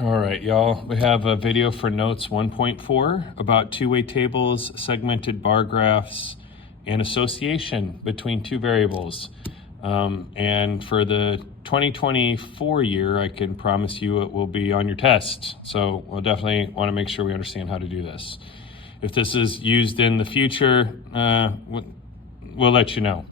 All right, y'all, we have a video for notes 1.4 about two-way tables, segmented bar graphs, and association between two variables. And for the 2024 year, I can promise you it will be on your test. So we'll definitely want to make sure we understand how to do this. If this is used in the future, we'll let you know.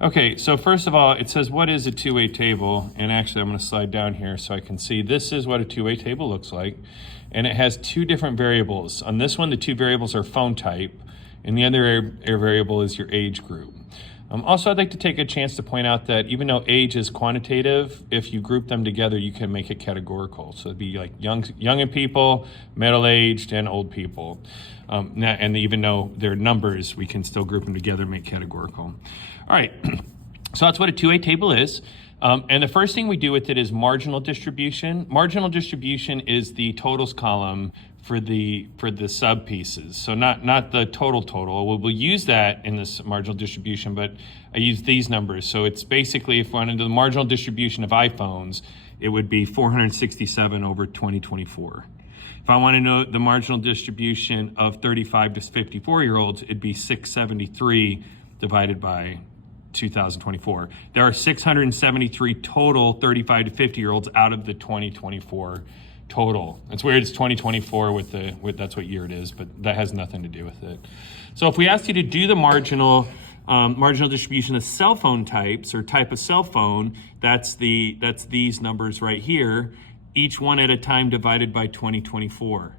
Okay, so first of all, it says, what is a two-way table? And actually, I'm going to slide down here so I can see this is what a two-way table looks like. And it has two different variables. On this one, the two variables are phone type, and the other variable is your age group. Also, I'd like to take a chance to point out that even though age is quantitative, if you group them together, you can make it categorical. So it'd be like young people, middle-aged, and old people. And even though they're numbers, we can still group them together and make categorical. All right, so that's what a two-way table is. And the first thing we do with it is marginal distribution. Marginal distribution is the totals column for the sub pieces. So not the total. We'll use that in this marginal distribution, but I use these numbers. So it's basically, if we want to do the marginal distribution of iPhones, it would be 467 over 2024. If I want to know the marginal distribution of 35 to 54-year-olds, it'd be 673 divided by 2024. There are 673 total 35 to 50-year-olds out of the 2024 total. It's weird, it's 2024 with that's what year it is, but that has nothing to do with it. So if we asked you to do the marginal distribution of cell phone types or type of cell phone, that's these numbers right here, each one at a time divided by 2024.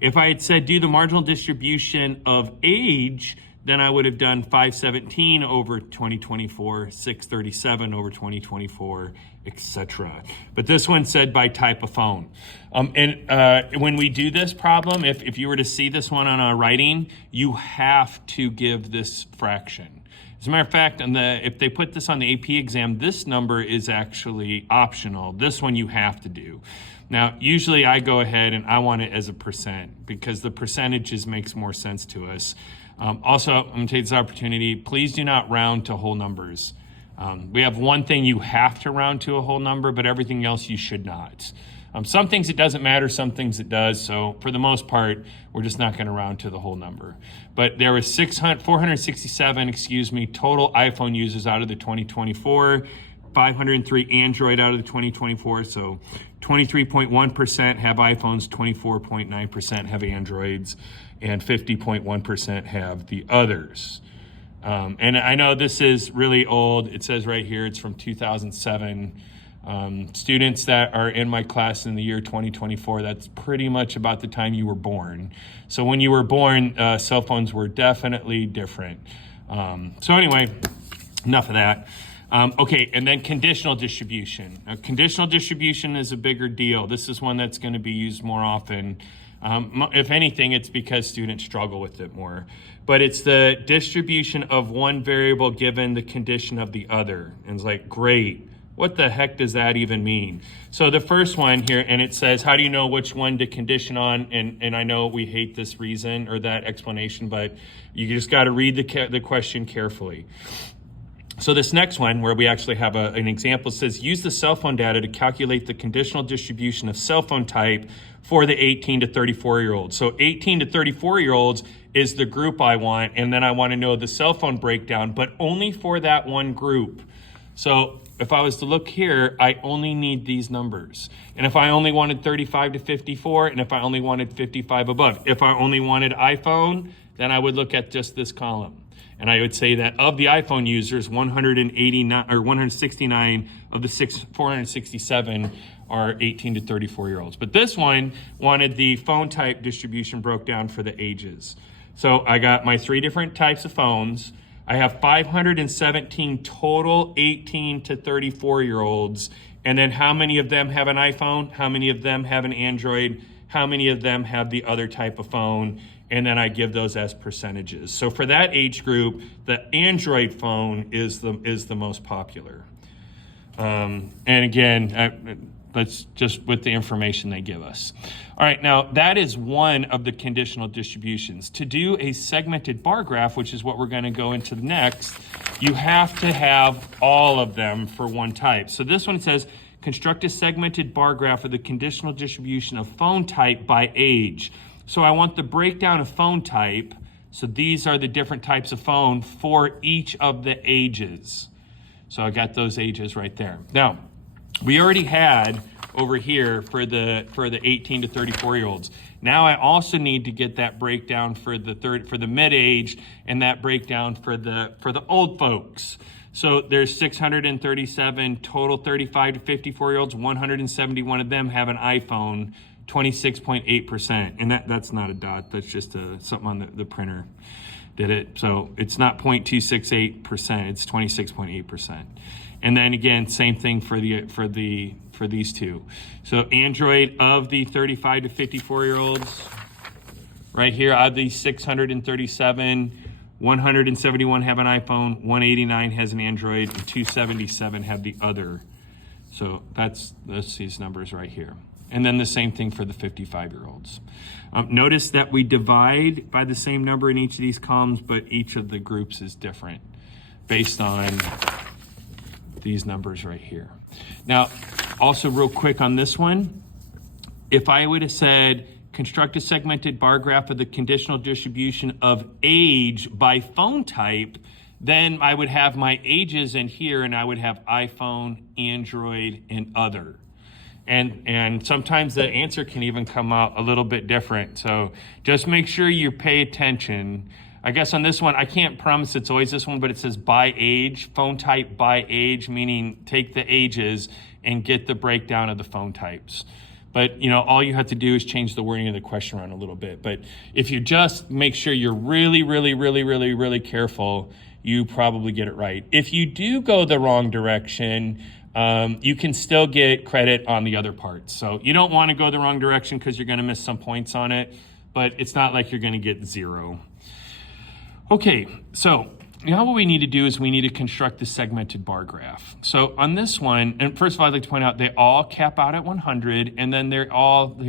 If I had said do the marginal distribution of age, then I would have done 517 over 2024, 637 over 2024, etc. But this one said by type of phone. When we do this problem, if you were to see this one on our writing, you have to give this fraction. As a matter of fact, if they put this on the AP exam, this number is actually optional. This one you have to do. Now, usually I go ahead and I want it as a percent because the percentages makes more sense to us. Also, I'm going to take this opportunity. Please do not round to whole numbers. We have one thing you have to round to a whole number, but everything else you should not. Some things it doesn't matter, some things it does. So for the most part, we're just not going to round to the whole number. But there was 467, total iPhone users out of the 2024, 503 Android out of the 2024. So 23.1% have iPhones, 24.9% have Androids, and 50.1% have the others. And I know this is really old. It says right here, it's from 2007. Students that are in my class in the year 2024, that's pretty much about the time you were born. So when you were born, cell phones were definitely different. So anyway, enough of that. Okay, and then conditional distribution. Now, conditional distribution is a bigger deal. This is one that's going to be used more often. If anything, it's because students struggle with it more. But it's the distribution of one variable given the condition of the other. And it's like, great. What the heck does that even mean? So the first one here, and it says, how do you know which one to condition on? And I know we hate this reason or that explanation, but you just got to read the question carefully. So this next one, where we actually have an example, says, use the cell phone data to calculate the conditional distribution of cell phone type for the 18 to 34-year-olds. So 18 to 34-year-olds is the group I want, and then I want to know the cell phone breakdown, but only for that one group. So if I was to look here, I only need these numbers. And if I only wanted 35 to 54, and if I only wanted 55 above, if I only wanted iPhone, then I would look at just this column. And I would say that of the iPhone users, 189 or 169 of the 467 are 18 to 34-year-olds. But this one wanted the phone type distribution broke down for the ages. So I got my three different types of phones. I have 517 total 18 to 34-year-olds. And then how many of them have an iPhone? How many of them have an Android? How many of them have the other type of phone? And then I give those as percentages. So for that age group, the Android phone is the most popular. And again, that's just with the information they give us. All right, now that is one of the conditional distributions. To do a segmented bar graph, which is what we're going to go into next, you have to have all of them for one type. So this one says, construct a segmented bar graph of the conditional distribution of phone type by age. So I want the breakdown of phone type. So these are the different types of phone for each of the ages. So I got those ages right there. Now, we already had over here for the 18 to 34-year-olds. Now I also need to get that breakdown for the mid-age and that breakdown for the old folks. So there's 637 total 35 to 54-year-olds. 171 of them have an iPhone, 26.8%. And that's not a dot. That's just something on the printer did it. So it's not 0.268%. It's 26.8%. And then again, same thing for these two. So Android of the 35 to 54-year-olds, right here, out of these 637, 171 have an iPhone, 189 has an Android, and 277 have the other. So that's these numbers right here. And then the same thing for the 55-year-olds. Notice that we divide by the same number in each of these columns, but each of the groups is different based on these numbers right here. Now, also real quick on this one, if I would have said, construct a segmented bar graph of the conditional distribution of age by phone type, then I would have my ages in here and I would have iPhone, Android, and other. And sometimes the answer can even come out a little bit different. So just make sure you pay attention. I guess on this one, I can't promise it's always this one, but it says by age, phone type by age, meaning take the ages and get the breakdown of the phone types. But you know, all you have to do is change the wording of the question around a little bit. But if you just make sure you're really careful, you probably get it right. If you do go the wrong direction, you can still get credit on the other parts. So you don't want to go the wrong direction because you're going to miss some points on it, but it's not like you're going to get 0. Okay, so now what we need to do is we need to construct the segmented bar graph. So on this one, and first of all, I'd like to point out they all cap out at 100, and then they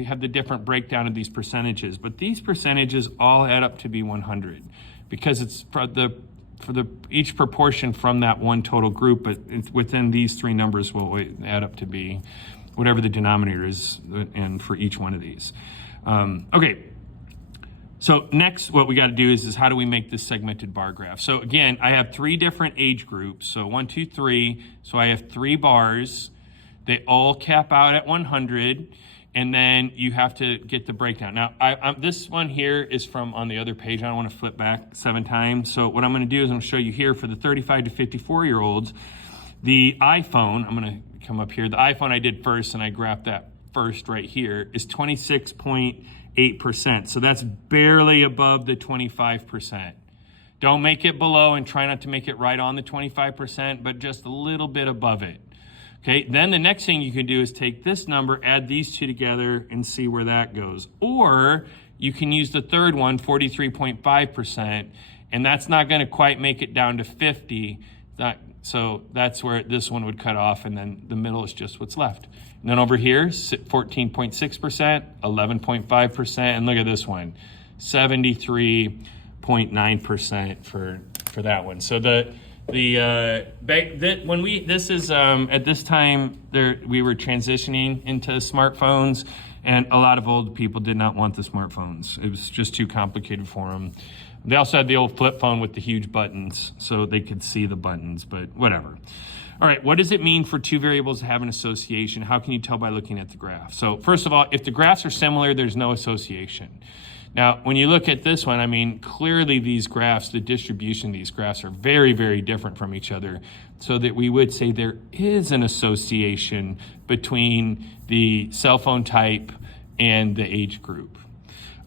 have the different breakdown of these percentages. But these percentages all add up to be 100 because it's for each proportion from that one total group, but within these three numbers will add up to be whatever the denominator is and for each one of these. Okay. So next, what we got to do is how do we make this segmented bar graph? So again, I have 3 different age groups. So 1, 2, 3. So I have 3 bars. They all cap out at 100. And then you have to get the breakdown. Now, this one here is from on the other page. I don't want to flip back 7 times. So what I'm going to do is I'm going to show you here for the 35 to 54-year-olds, the iPhone, I'm going to come up here. The iPhone I did first, and I graphed that first right here, is 26.8%. So that's barely above the 25%. Don't make it below and try not to make it right on the 25%, but just a little bit above it. Okay, then the next thing you can do is take this number, add these two together, and see where that goes. Or you can use the third one, 43.5%, and that's not going to quite make it down to 50. So that's where this one would cut off, and then the middle is just what's left. And then over here, 14.6%, 11.5%, and look at this one, 73.9% for that one. So at this time we were transitioning into smartphones, and a lot of old people did not want the smartphones. It was just too complicated for them. They also had the old flip phone with the huge buttons, so they could see the buttons, but whatever. All right, what does it mean for 2 variables to have an association? How can you tell by looking at the graph? So first of all, if the graphs are similar, there's no association. Now, when you look at this one, I mean, clearly these graphs, the distribution of these graphs are very different from each other, so that we would say there is an association between the cell phone type and the age group.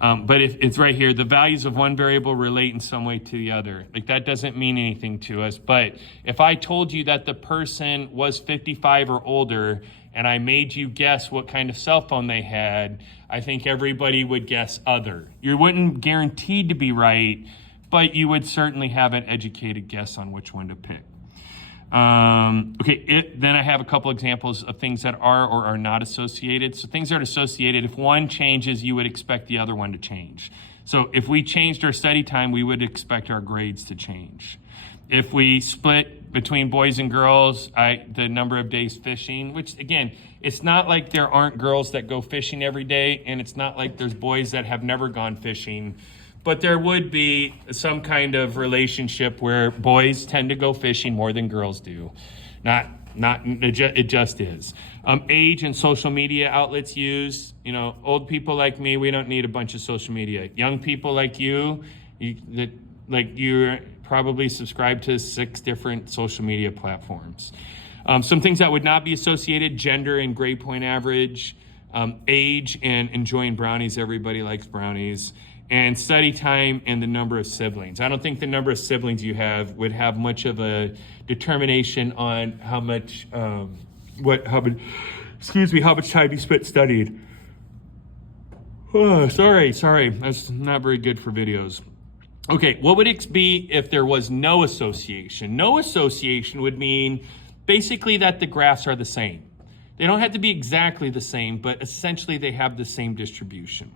But if it's right here, the values of one variable relate in some way to the other. Like, that doesn't mean anything to us. But if I told you that the person was 55 or older, and I made you guess what kind of cell phone they had, I think everybody would guess other. You wouldn't guaranteed to be right, but you would certainly have an educated guess on which one to pick. Then I have a couple examples of things that are or are not associated. So things that are associated, if one changes, you would expect the other one to change. So if we changed our study time, we would expect our grades to change. If we split between boys and girls, the number of days fishing, which again, it's not like there aren't girls that go fishing every day, and it's not like there's boys that have never gone fishing, but there would be some kind of relationship where boys tend to go fishing more than girls do. It just is. Age and social media outlets used. Old people like me, we don't need a bunch of social media. Young people like you're probably subscribed to 6 different social media platforms. Some things that would not be associated: gender and grade point average, age and enjoying brownies. Everybody likes brownies. And study time and the number of siblings. I don't think the number of siblings you have would have much of a determination on how much time you spent studied. Oh, sorry. That's not very good for videos. Okay, what would it be if there was no association? No association would mean basically that the graphs are the same. They don't have to be exactly the same, but essentially they have the same distribution.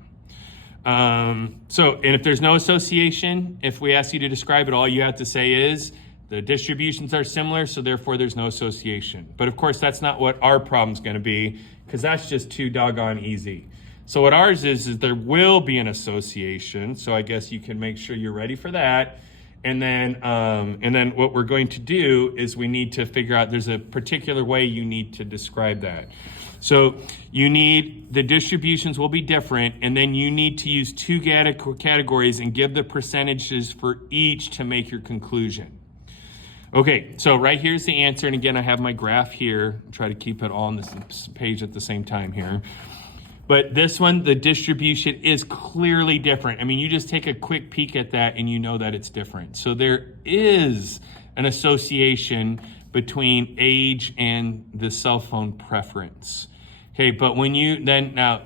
And if there's no association, if we ask you to describe it, all you have to say is the distributions are similar, so therefore there's no association. But of course, that's not what our problem's going to be, because that's just too doggone easy. So what ours is there will be an association. So I guess you can make sure you're ready for that. And then what we're going to do is we need to figure out there's a particular way you need to describe that. So the distributions will be different, and then you need to use 2 categories and give the percentages for each to make your conclusion. Okay, so right here's the answer, and again, I have my graph here. Try to keep it all on this page at the same time here. But this one, the distribution is clearly different. I mean, you just take a quick peek at that and you know that it's different. So there is an association between age and the cell phone preference. Okay, but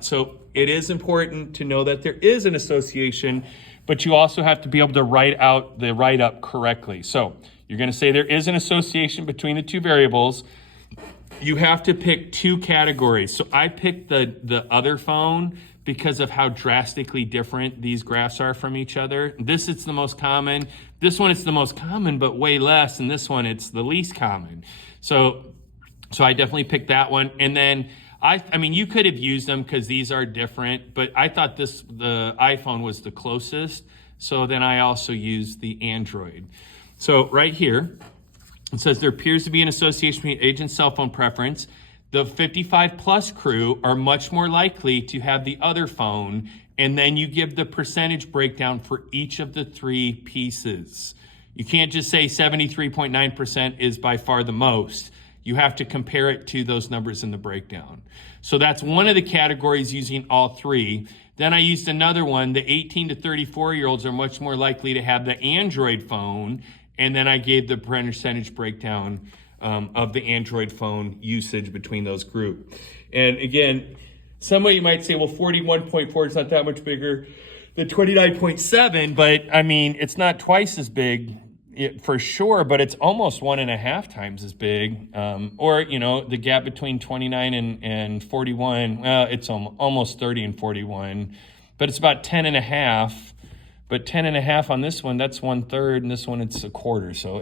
so it is important to know that there is an association, but you also have to be able to write out the write-up correctly. So you're going to say there is an association between the 2 variables. You have to pick 2 categories. So I picked the other phone because of how drastically different these graphs are from each other. This is the most common. This one it's the most common, but way less. And this one it's the least common. So I definitely picked that one. And then I mean, you could have used them because these are different, but I thought the iPhone was the closest. So then I also used the Android. So right here, it says there appears to be an association between age and cell phone preference. The 55 plus crew are much more likely to have the other phone, and then you give the percentage breakdown for each of the 3 pieces. You can't just say 73.9% is by far the most. You have to compare it to those numbers in the breakdown. So that's one of the categories using all 3. Then I used another one. The 18 to 34-year-olds are much more likely to have the Android phone, and then I gave the percentage breakdown of the Android phone usage between those groups. And again, some of you might say, well, 41.4 is not that much bigger than 29.7, but I mean, it's not twice as big for sure, but it's almost 1.5 times as big. Or, the gap between 29 and 41, well, it's almost 30 and 41, but it's about 10.5. But 10.5 on this one, that's 1/3, and this one it's 1/4. So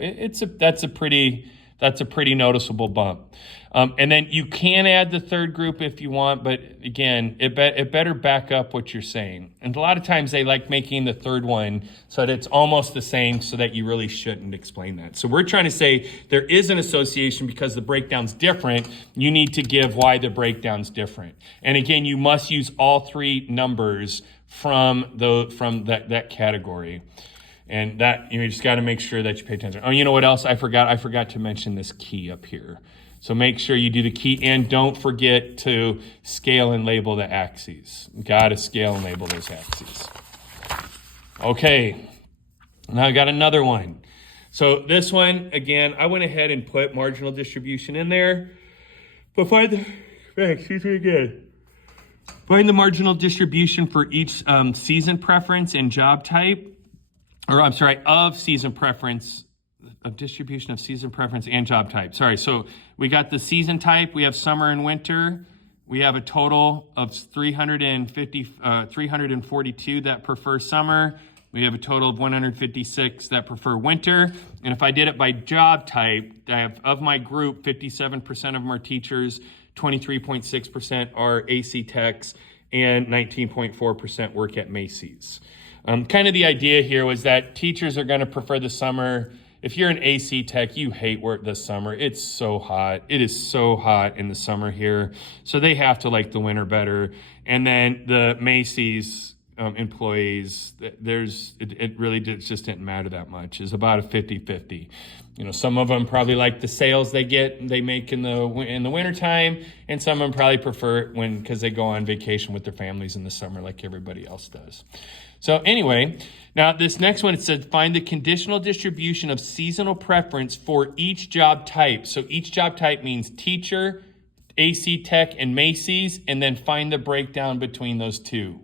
that's a pretty noticeable bump. And then you can add the third group if you want, but again, it better back up what you're saying. And a lot of times they like making the third one so that it's almost the same, so that you really shouldn't explain that. So we're trying to say there is an association because the breakdown's different. You need to give why the breakdown's different. And again, you must use all 3 numbers from that category. And that you just got to make sure that you pay attention. Oh, you know what else I forgot? I forgot to mention this key up here. So make sure you do the key, and don't forget to scale and label the axes. Got to scale and label those axes. Okay, now I got another one. So this one, again, I went ahead and put marginal distribution in there. But find the marginal distribution for each season preference and job type. Of season preference, of distribution of season preference and job type. So we got the season type, we have summer and winter. We have a total of 342 that prefer summer, We have a total of 156 that prefer winter. And if I did it by job type, I have, of my group, 57% of them are teachers, 23.6% are AC techs, and 19.4% work at Macy's. Kind of the idea here was that teachers are going to prefer the summer. If you're an AC tech, you hate work this summer. It's so hot. It is so hot in the summer here. So they have to like the winter better. And then the Macy's employees, it really just didn't matter that much. It's about a 50-50. You know, some of them probably like the sales they make in the wintertime, and some of them probably prefer it because they go on vacation with their families in the summer like everybody else does. So anyway, now this next one, it said find the conditional distribution of seasonal preference for each job type. So each job type means teacher, AC Tech, and Macy's, and then find the breakdown between those two.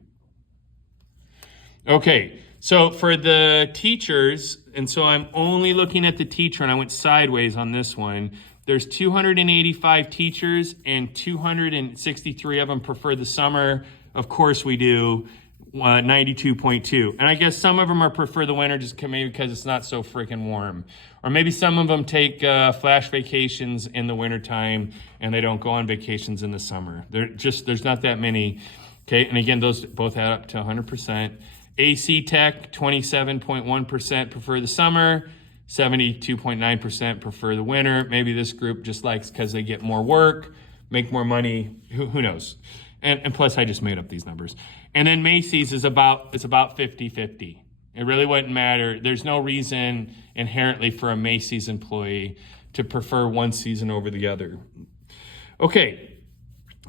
Okay, so for the teachers, and so I'm only looking at the teacher, and I went sideways on this one. There's 285 teachers, and 263 of them prefer the summer. Of course we do. 92.2. And I guess some of them prefer the winter just maybe because it's not so freaking warm. Or maybe some of them take flash vacations in the wintertime and they don't go on vacations in the summer. There's not that many. Okay, and again, those both add up to 100%. AC Tech, 27.1% prefer the summer, 72.9% prefer the winter. Maybe this group just likes because they get more work, make more money, who knows? And plus, I just made up these numbers. And then Macy's is about 50-50. It really wouldn't matter. There's no reason inherently for a Macy's employee to prefer one season over the other. Okay,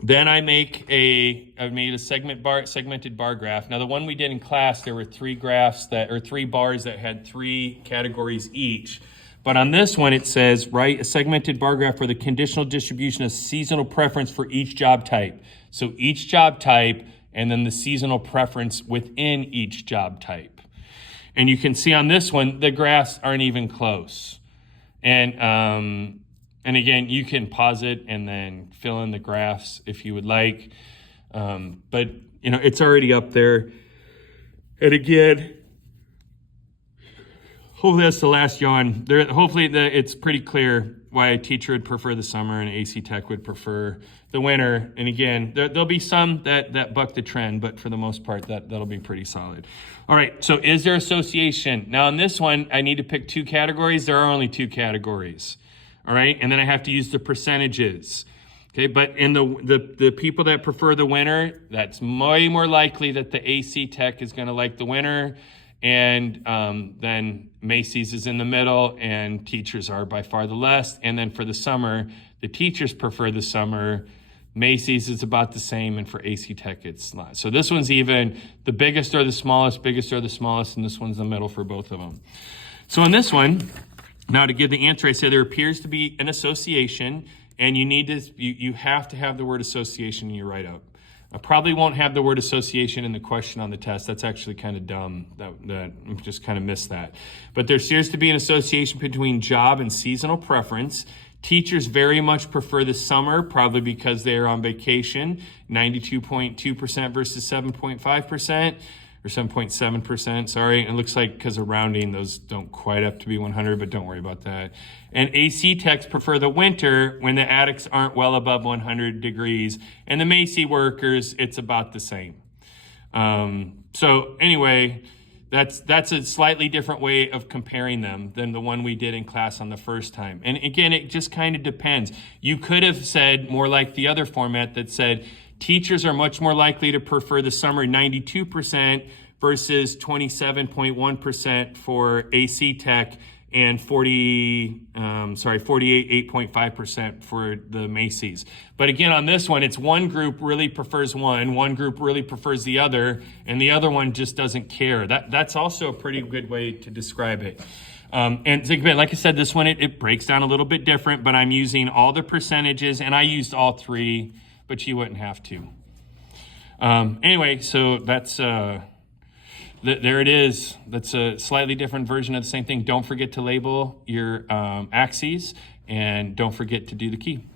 then I made a segmented bar graph. Now the one we did in class, there were three bars that had three categories each. But on this one, it says, write a segmented bar graph for the conditional distribution of seasonal preference for each job type. So each job type, and then the seasonal preference within each job type. And you can see on this one, the graphs aren't even close. And again, you can pause it and then fill in the graphs if you would like. But, you know, it's already up there. And again, hopefully that's the last yawn. Hopefully it's pretty clear why a teacher would prefer the summer and AC Tech would prefer the winter. And again, there'll be some that buck the trend, but for the most part, that'll be pretty solid. All right, so is there association? Now on this one, I need to pick two categories. There are only two categories. All right, and then I have to use the percentages. Okay, but in the people that prefer the winter, that's way more likely that the AC Tech is gonna like the winter. And then Macy's is in the middle, and teachers are by far the less. And then for the summer, the teachers prefer the summer. Macy's is about the same, and for AC Tech, it's not. So this one's even, the biggest or the smallest, and this one's the middle for both of them. So in this one, now to give the answer, I said there appears to be an association, and you have to have the word association in your write-up. I probably won't have the word association in the question on the test. That's actually kind of dumb. That I just kind of missed that. But there appears to be an association between job and seasonal preference. Teachers very much prefer the summer, probably because they're on vacation, 92.2% versus 7.5%, or 7.7%, sorry. It looks like because of rounding, those don't quite have to be 100, but don't worry about that. And AC techs prefer the winter when the attics aren't well above 100 degrees. And the Macy workers, it's about the same. So anyway, that's a slightly different way of comparing them than the one we did in class on the first time. And again, it just kind of depends. You could have said more like the other format that said, teachers are much more likely to prefer the summer 92% versus 27.1% for AC Tech and 48.5% for the Macy's. But again, on this one, it's one group really prefers one group really prefers the other, and the other one just doesn't care. That's also a pretty good way to describe it. And again, like I said, this one, it breaks down a little bit different, but I'm using all the percentages, and I used all three, but you wouldn't have to. Anyway, so that's there it is. That's a slightly different version of the same thing. Don't forget to label your axes, and don't forget to do the key.